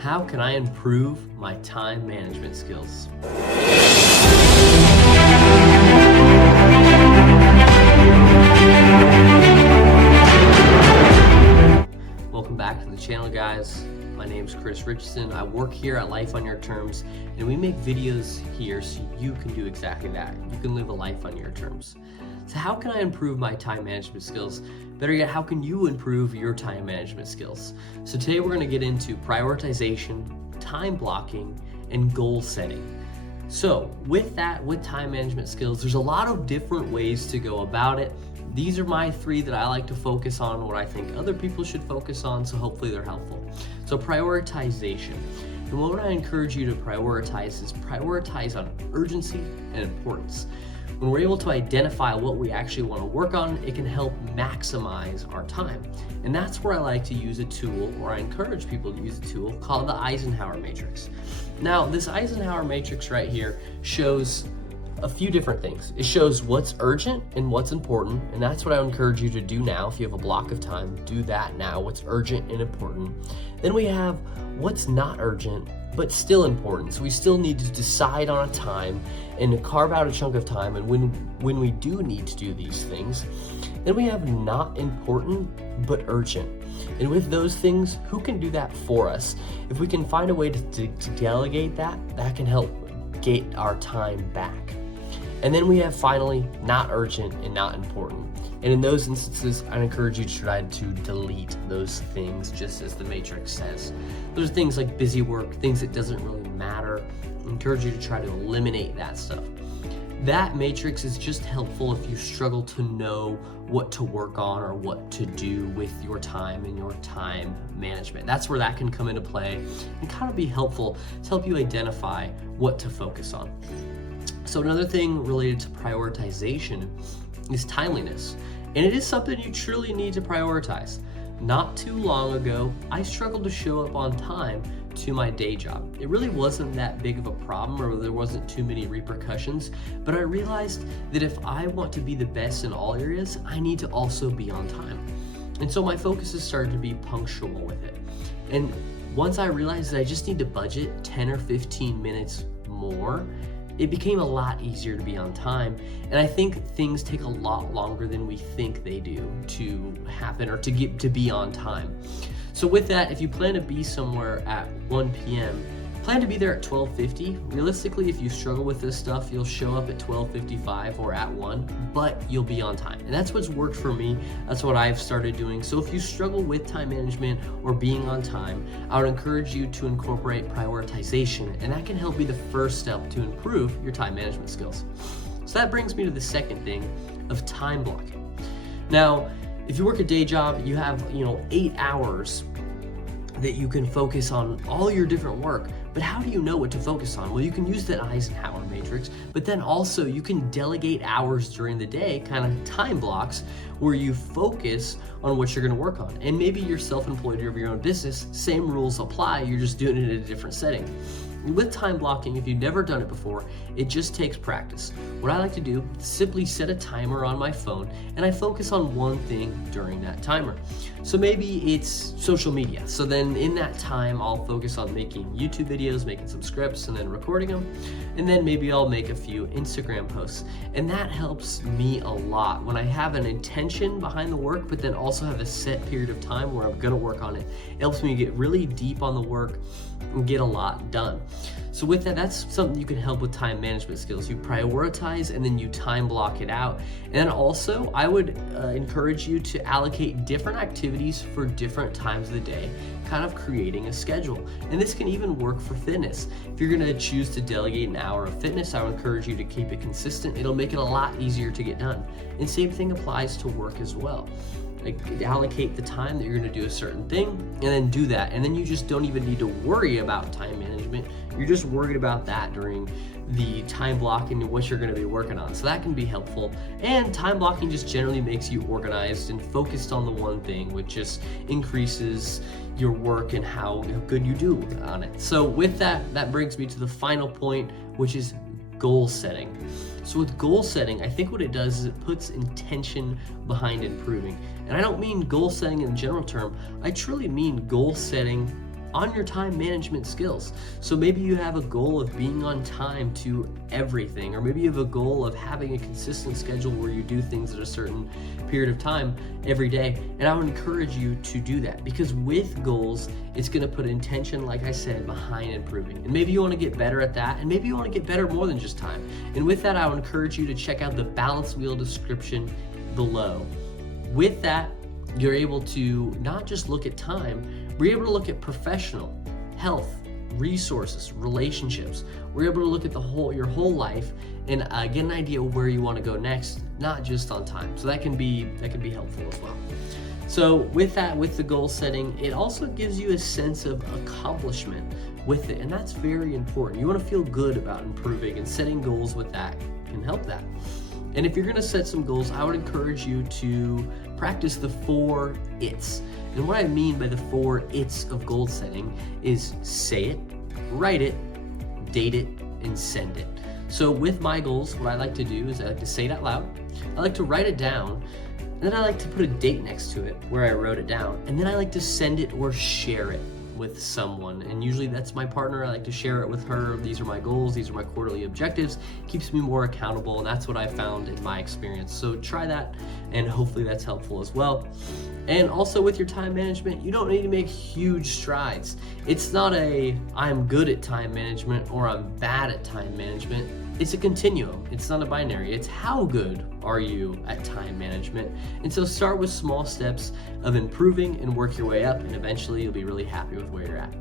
How can I improve my time management skills? Welcome back to the channel, guys. My name is Chris Richardson. I work here at Life on Your Terms, and we make videos here so you can do exactly that. You can live a life on your terms. So how can I improve my time management skills? Better yet, how can you improve your time management skills? So today we're going to get into prioritization, time blocking, and goal setting. So with time management skills, there's a lot of different ways to go about it. These are my three that I like to focus on, what I think other people should focus on, so hopefully they're helpful. So prioritization. And what I encourage you to prioritize is prioritize on urgency and importance. When we're able to identify what we actually want to work on, it can help maximize our time. And that's where I like to use a tool, or I encourage people to use a tool called the Eisenhower Matrix. Now, this Eisenhower Matrix right here shows a few different things. It shows what's urgent and what's important, and that's what I encourage you to do now. If you have a block of time, do that now, what's urgent and important. Then we have what's not urgent, but still important. So we still need to decide on a time and to carve out a chunk of time, and when we do need to do these things. Then we have not important, but urgent. And with those things, who can do that for us? If we can find a way to delegate that can help get our time back. And then we have finally not urgent and not important. And in those instances, I encourage you to try to delete those things, just as the matrix says. Those are things like busy work, things that doesn't really matter. I encourage you to try to eliminate that stuff. That matrix is just helpful if you struggle to know what to work on or what to do with your time and your time management. That's where that can come into play and kind of be helpful to help you identify what to focus on. So another thing related to prioritization is timeliness. And it is something you truly need to prioritize. Not too long ago, I struggled to show up on time to my day job. It really wasn't that big of a problem, or there wasn't too many repercussions, but I realized that if I want to be the best in all areas, I need to also be on time. And so my focus has started to be punctual with it. And once I realized that I just need to budget 10 or 15 minutes more, it became a lot easier to be on time. And I think things take a lot longer than we think they do to happen or to be on time. So with that, if you plan to be somewhere at 1 p.m., plan to be there at 12:50. Realistically, if you struggle with this stuff, you'll show up at 12:55 or at 1, but you'll be on time. And that's what's worked for me. That's what I've started doing. So if you struggle with time management or being on time, I would encourage you to incorporate prioritization, and that can help be the first step to improve your time management skills. So that brings me to the second thing of time blocking. Now, if you work a day job, you have 8 hours that you can focus on all your different work. But how do you know what to focus on? Well, you can use that Eisenhower Matrix, but then also you can delegate hours during the day, kind of time blocks, where you focus on what you're going to work on. And maybe you're self-employed or of your own business, same rules apply, you're just doing it in a different setting. With time blocking, if you've never done it before, it just takes practice. What I like to do is simply set a timer on my phone, and I focus on one thing during that timer. So maybe it's social media. So then in that time, I'll focus on making YouTube videos, making some scripts, and then recording them. And then maybe I'll make a few Instagram posts. And that helps me a lot when I have an intention behind the work, but then also have a set period of time where I'm gonna work on it. It helps me get really deep on the work and get a lot done. So with that, that's something you can help with time management skills. You prioritize and then you time block it out. And also, I would encourage you to allocate different activities for different times of the day, kind of creating a schedule. And this can even work for fitness. If you're gonna choose to delegate an hour of fitness, I would encourage you to keep it consistent. It'll make it a lot easier to get done. And same thing applies to work as well. Like, allocate the time that you're going to do a certain thing and then do that. And then you just don't even need to worry about time management. You're just worried about that during the time blocking and what you're going to be working on. So that can be helpful. And time blocking just generally makes you organized and focused on the one thing, which just increases your work and how good you do on it. So with that, that brings me to the final point, which is goal setting. So with goal setting, I think what it does is it puts intention behind improving. And I don't mean goal setting in a general term. I truly mean goal setting on your time management skills. So maybe you have a goal of being on time to everything, or maybe you have a goal of having a consistent schedule where you do things at a certain period of time every day. And I would encourage you to do that, because with goals, it's going to put intention, like I said, behind improving. And maybe you want to get better at that, and maybe you want to get better more than just time. And with that, I would encourage you to check out the balance wheel description below. With that, you're able to not just look at time, we're able to look at professional, health, resources, relationships. We're able to look at your whole life and get an idea of where you want to go next, not just on time. So that can be helpful as well. So with that, with the goal setting, it also gives you a sense of accomplishment with it, and that's very important. You want to feel good about improving, and setting goals with that can help that. And if you're going to set some goals, I would encourage you to practice the 4 ITs. And what I mean by the 4 ITs of goal setting is say it, write it, date it, and send it. So with my goals, what I like to do is I like to say it out loud, I like to write it down, and then I like to put a date next to it where I wrote it down, and then I like to send it or share it with someone, and usually that's my partner. I like to share it with her. These are my goals, these are my quarterly objectives. Keeps me more accountable, and that's what I found in my experience. So try that, and hopefully that's helpful as well. And also with your time management, you don't need to make huge strides. It's not I'm good at time management or I'm bad at time management. It's a continuum. It's not a binary. It's how good are you at time management. And so start with small steps of improving and work your way up, and eventually you'll be really happy with where you're at.